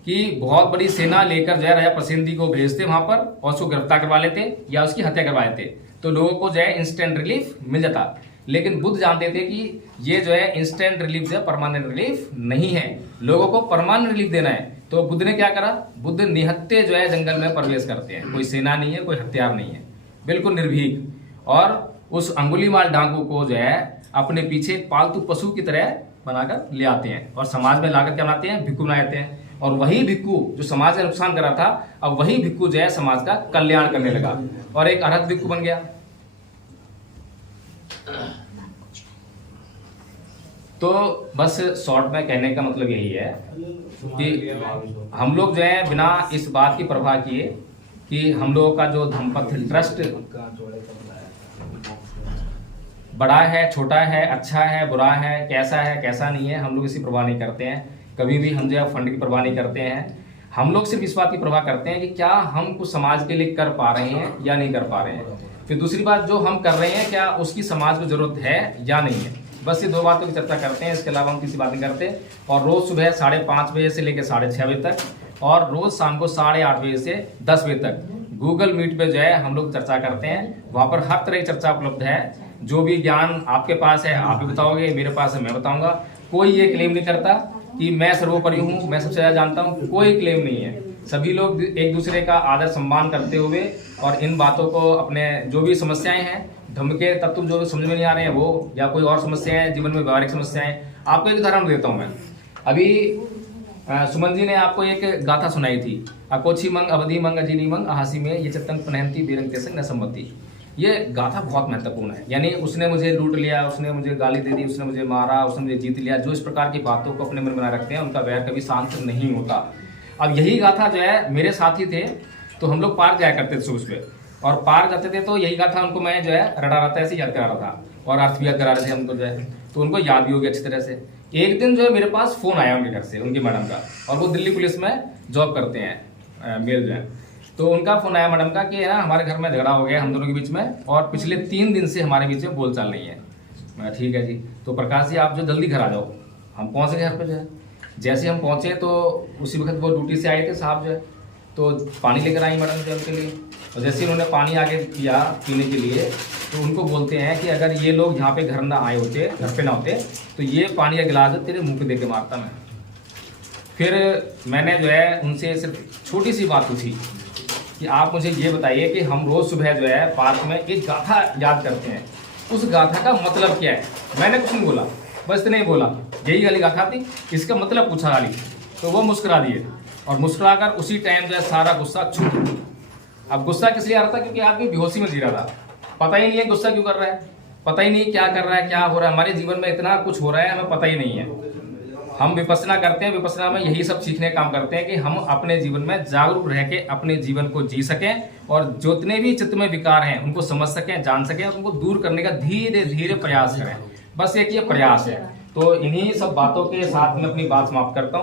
कि बहुत बड़ी सेना लेकर जो है राजा प्रसिद्धि को भेजते वहां पर और उसको गिरफ्तार करवा लेते या उसकी हत्या करवा लेते, तो लोगों को जो है इंस्टेंट रिलीफ मिल जाता। लेकिन बुद्ध जानते थे कि ये जो है इंस्टेंट रिलीफ जो है परमानेंट रिलीफ नहीं है, लोगों को परमानेंट रिलीफ देना है। तो बुद्ध ने क्या करा? बुद्ध निहत्थे जो है जंगल में प्रवेश करते हैं, कोई सेना नहीं है, कोई हथियार नहीं है, बिल्कुल निर्भीक, और उस अंगुलीमाल डाकू को जो है अपने पीछे पालतू पशु की तरह बनाकर ले आते हैं और समाज में लाकर क्या बनाते हैं? भिक्खु बना देते हैं। और वही भिक्खु जो समाज का नुकसान कर रहा था, अब वही भिक्खु जो है समाज का कल्याण करने लगा और एक अरहत भिक्खु बन गया। तो बस शॉर्ट में कहने का मतलब यही है कि हम लोग जो है बिना इस बात की परवाह किए कि हम लोगों का जो धम्मपथ ट्रस्ट बड़ा है, छोटा है, अच्छा है, बुरा है, कैसा है, कैसा नहीं है, हम लोग इसकी परवाह नहीं करते हैं। कभी भी हम जो है फंड की परवाह नहीं करते हैं। हम लोग सिर्फ इस बात की परवाह करते हैं कि क्या हम कुछ समाज के लिए कर पा रहे हैं या नहीं कर पा रहे हैं। फिर दूसरी बात, जो हम कर रहे हैं क्या उसकी समाज को जरूरत है या नहीं है। बस ये 2 बातों की चर्चा करते हैं, इसके अलावा हम किसी बात नहीं करते। और रोज सुबह 5:30 बजे से लेकर 6:30 बजे तक और रोज शाम को 8:30 बजे से 10 बजे तक गूगल मीट पे जो है हम लोग चर्चा करते हैं। वहां पर हर तरह की चर्चा उपलब्ध है। जो भी ज्ञान आपके पास है आप भी बताओगे, मेरे पास है मैं बताऊंगा। कोई ये क्लेम नहीं करता कि मैं सर्वोपरि हूँ, मैं सबसे ज्यादा जानता हूँ, कोई क्लेम नहीं है। सभी लोग एक दूसरे का आदर सम्मान करते हुए और इन बातों को अपने जो भी समस्याएं हैं, धर्म के तत्व जो समझ में नहीं आ रहे हैं वो, या कोई और समस्याएं जीवन में व्यवहारिक समस्याएं, आपको एक उदाहरण देता हूं मैं। अभी सुमन जी ने आपको एक गाथा सुनाई थी, अकोछी मंग अवधि मंग अजीनी मंग अहासी में ये चतंग पनहंती बेरंग तेसंग न सम्मति। ये गाथा बहुत महत्वपूर्ण है। यानी उसने मुझे लूट लिया, उसने मुझे गाली दे दी, उसने मुझे मारा, उसने मुझे जीत लिया, जो इस प्रकार की बातों को अपने मन में बनाए रखते हैं उनका वैर कभी शांत नहीं होता। अब यही गाथा जो है मेरे साथी थे, तो हम लोग पार्क जाया करते थे सुबह सुबह, और पार्क जाते थे तो यही गाथा उनको मैं जो है रटा रहा था, ऐसे याद करा रहा था और अर्थ भी याद करा रहे थे हमको जो है, तो उनको याद भी हो गया अच्छी तरह से। एक दिन जो है मेरे पास फोन आया उनके घर से, उनकी मैडम का, और वो दिल्ली पुलिस में जॉब करते हैं, मेल जो है। तो उनका फोन आया मैडम का कि ना हमारे घर में झगड़ा हो गया हम दोनों के बीच में और पिछले 3 दिन से हमारे बीच में बोलचाल नहीं है। मैं ठीक है जी, तो प्रकाश जी आप जो जल्दी घर आ जाओ। हम पहुंचे घर पे जो है, जैसे हम पहुंचे तो उसी वक्त वो ड्यूटी से आए थे साहब जो है, तो पानी लेकर आई मैडम जो उनके लिए। और जैसे उन्होंने पानी आगे किया पीने के लिए, तो उनको बोलते हैं कि अगर ये लोग यहाँ पे घर ना आए होते, घर पे ना होते, तो ये पानी का गिलास तेरे मुंह पे दे के मारता मैं। फिर मैंने जो है उनसे सिर्फ छोटी सी बात पूछी कि आप मुझे ये बताइए कि हम रोज सुबह जो है पार्क में एक गाथा याद करते हैं, उस गाथा का मतलब क्या है। मैंने कुछ नहीं बोला, बस इतना ही बोला, यही वाली गाथा थी, इसका मतलब पूछा खाली, तो वो मुस्कुरा दिए और मुस्कुराकर उसी टाइम जो है सारा गुस्सा छूट। अब गुस्सा किस लिए आ रहा था? क्योंकि आदमी बेहोशी में जी रहा था, पता ही नहीं है गुस्सा क्यों कर रहा है, पता ही नहीं क्या कर रहा है, क्या हो रहा है। हमारे जीवन में इतना कुछ हो रहा है हमें पता ही नहीं है। हम विपස්සना करते हैं, विपස්සना में यही सब सीखने का काम करते हैं कि हम अपने जीवन में जागरूक रह के अपने जीवन को जी सकें और जितने भी चित्त में विकार हैं उनको समझ सकें, जान सकें और उनको दूर करने का धीरे धीरे प्रयास करें। बस एक ये प्रयास है। तो इन्हीं सब बातों के साथ में अपनी बात समाप्त करता हूँ।